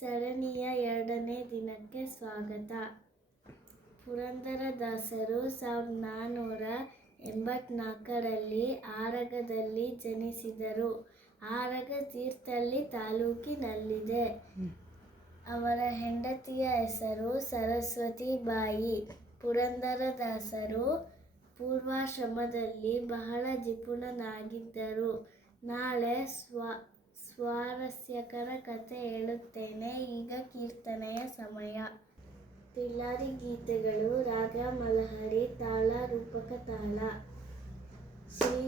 ಸರಣಿಯ 2ನೇ ದಿನಕ್ಕೆ ಸ್ವಾಗತ. ಪುರಂದರದಾಸರು 1484ರಲ್ಲಿ ಆರಗದಲ್ಲಿ ಜನಿಸಿದರು. ಆರಗ ತೀರ್ಥಹಳ್ಳಿ ತಾಲೂಕಿನಲ್ಲಿದೆ. ಅವರ ಹೆಂಡತಿಯ ಹೆಸರು ಸರಸ್ವತಿ ಬಾಯಿ. ಪುರಂದರದಾಸರು ಪೂರ್ವಾಶ್ರಮದಲ್ಲಿ ಬಹಳ ಜಿಪುಣನಾಗಿದ್ದರು. ನಾಳೆ ಸ್ವಾರಸ್ಯಕರ ಕಥೆ ಹೇಳುತ್ತೇನೆ. ಈಗ ಕೀರ್ತನೆಯ ಸಮಯ. ಪಿಳ್ಳಾರಿ ಗೀತೆಗಳು. ರಾಗ ಮಲಹರಿ, ತಾಳ ರೂಪಕ ತಾಳ. ಶ್ರೀ